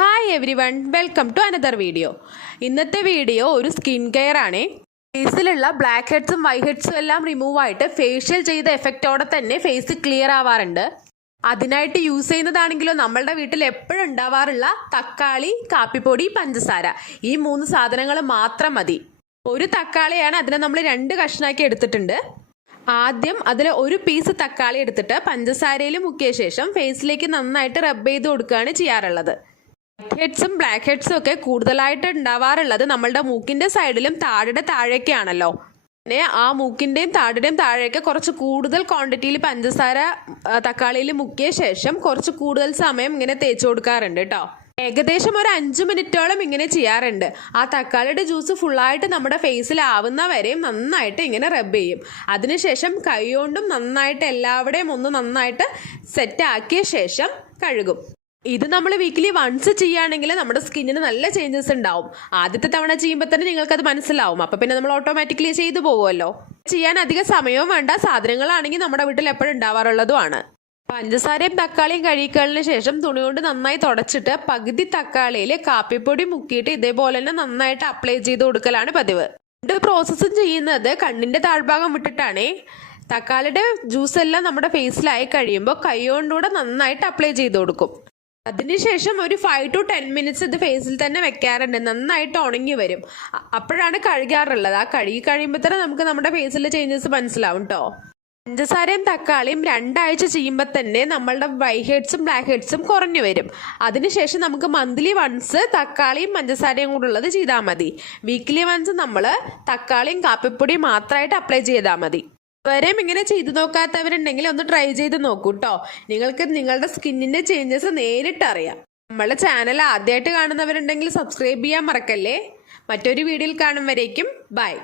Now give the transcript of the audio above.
Hi everyone, welcome to another video. ഇന്നത്തെ video ഒരു skin care ആണ്. ഫേസിലുള്ള ബ്ലാക്ക് ഹെഡ്സും വൈറ്റ് ഹെഡ്സും എല്ലാം റിമൂവ് ആയിട്ട് ഫേഷ്യൽ ചെയ്ത എഫക്റ്റോടെ തന്നെ ഫേസ് ക്ലിയർ ആവാറുണ്ട്. അതിനായിട്ട് യൂസ് ചെയ്യുന്നതാണെങ്കിലോ നമ്മളുടെ വീട്ടിൽ എപ്പോഴും ഉണ്ടാവാറുള്ള തക്കാളി, കാപ്പിപ്പൊടി, പഞ്ചസാര, ഈ 3 സാധനങ്ങൾ മാത്രം മതി. ഒരു തക്കാളിയാണ്, അതിനെ നമ്മൾ 2 കഷ്ണാക്കി എടുത്തിട്ടുണ്ട്. ആദ്യം അതിൽ ഒരു പീസ് തക്കാളി എടുത്തിട്ട് പഞ്ചസാരയിൽ മുക്കിയ ശേഷം ഫേസിലേക്ക് നന്നായിട്ട് റബ്ബ് ചെയ്ത് കൊടുക്കുകയാണ് ചെയ്യാറുള്ളത്. വൈറ്റ് ഹെഡ്സും ബ്ലാക്ക് ഹെഡ്സും ഒക്കെ കൂടുതലായിട്ട് ഉണ്ടാവാറുള്ളത് നമ്മളുടെ മൂക്കിന്റെ സൈഡിലും താഴെയൊക്കെയാണല്ലോ. പിന്നെ ആ മൂക്കിന്റെയും താഴെയൊക്കെ കുറച്ച് കൂടുതൽ ക്വാണ്ടിറ്റിയിൽ പഞ്ചസാര തക്കാളിയിൽ മുക്കിയ ശേഷം കുറച്ച് കൂടുതൽ സമയം ഇങ്ങനെ തേച്ച് കൊടുക്കാറുണ്ട് കേട്ടോ. ഏകദേശം ഒരു 5 മിനിറ്റോളം ഇങ്ങനെ ചെയ്യാറുണ്ട്. ആ തക്കാളിയുടെ ജ്യൂസ് ഫുള്ളായിട്ട് നമ്മുടെ ഫേസിൽ ആവുന്ന വരെയും നന്നായിട്ട് ഇങ്ങനെ റബ്ബ് ചെയ്യും. അതിനുശേഷം കൈ കൊണ്ടും നന്നായിട്ട് എല്ലാവിടെയും ഒന്ന് നന്നായിട്ട് സെറ്റ് ആക്കിയ ശേഷം കഴുകും. ഇത് നമ്മൾ വീക്കിലി വൺസ് ചെയ്യുകയാണെങ്കിൽ നമ്മുടെ സ്കിന്നിന് നല്ല ചേഞ്ചസ് ഉണ്ടാവും. ആദ്യത്തെ തവണ ചെയ്യുമ്പോൾ തന്നെ നിങ്ങൾക്കത് മനസ്സിലാവും. അപ്പം പിന്നെ നമ്മൾ ഓട്ടോമാറ്റിക്കലി ചെയ്തു പോകുമല്ലോ. ചെയ്യാൻ അധികം സമയവും വേണ്ട, സാധനങ്ങളാണെങ്കിൽ നമ്മുടെ വീട്ടിൽ എപ്പോഴും ഉണ്ടാവാറുള്ളതുമാണ്. പഞ്ചസാരയും തക്കാളിയും കഴുകിക്കളഞ്ഞ ശേഷം തുണി കൊണ്ട് നന്നായി തുടച്ചിട്ട് പകുതി തക്കാളിയിൽ കാപ്പിപ്പൊടി മുക്കിയിട്ട് ഇതേപോലെ തന്നെ നന്നായിട്ട് അപ്ലൈ ചെയ്ത് കൊടുക്കലാണ് പതിവ്. പ്രോസസ്സും ചെയ്യുന്നത് കണ്ണിന്റെ താഴ്ഭാഗം വിട്ടിട്ടാണ്. തക്കാളിയുടെ ജ്യൂസ് എല്ലാം നമ്മുടെ ഫേസിലായി കഴിയുമ്പോൾ കൈ കൊണ്ടുകൂടെ നന്നായിട്ട് അപ്ലൈ ചെയ്ത് കൊടുക്കും. അതിനുശേഷം ഒരു 5 to 10 മിനിറ്റ്സ് ഇത് ഫേസിൽ തന്നെ വെക്കാറുണ്ട്. നന്നായിട്ട് ഉണങ്ങി വരും. അപ്പോഴാണ് കഴുകാറുള്ളത്. ആ കഴുകി കഴിയുമ്പോൾ തന്നെ നമുക്ക് നമ്മുടെ ഫേസിലെ ചേഞ്ചസ് മനസ്സിലാവും കേട്ടോ. പഞ്ചസാരയും തക്കാളിയും 2 ആഴ്ച ചെയ്യുമ്പോൾ തന്നെ നമ്മളുടെ വൈറ്റ് ഹെഡ്സും ബ്ലാക്ക് ഹെഡ്സും കുറഞ്ഞു വരും. അതിനുശേഷം നമുക്ക് മന്ത്ലി വൺസ് തക്കാളിയും പഞ്ചസാരയും കൂടെ ഉള്ളത് ചെയ്താൽ മതി. വീക്ക്ലി വൺസ് നമ്മൾ തക്കാളിയും കാപ്പിപ്പൊടിയും മാത്രമായിട്ട് അപ്ലൈ ചെയ്താൽ മതി. വരെയും ഇങ്ങനെ ചെയ്തു നോക്കാത്തവരുണ്ടെങ്കിൽ ഒന്ന് ട്രൈ ചെയ്ത് നോക്കൂ കേട്ടോ. നിങ്ങൾക്ക് നിങ്ങളുടെ സ്കിന്നിന്റെ ചേഞ്ചസ് നേരിട്ട് അറിയാം. നമ്മളെ ചാനൽ ആദ്യമായിട്ട് കാണുന്നവരുണ്ടെങ്കിൽ സബ്സ്ക്രൈബ് ചെയ്യാൻ മറക്കല്ലേ. മറ്റൊരു വീഡിയോയിൽ കാണും വരേക്കും ബൈ.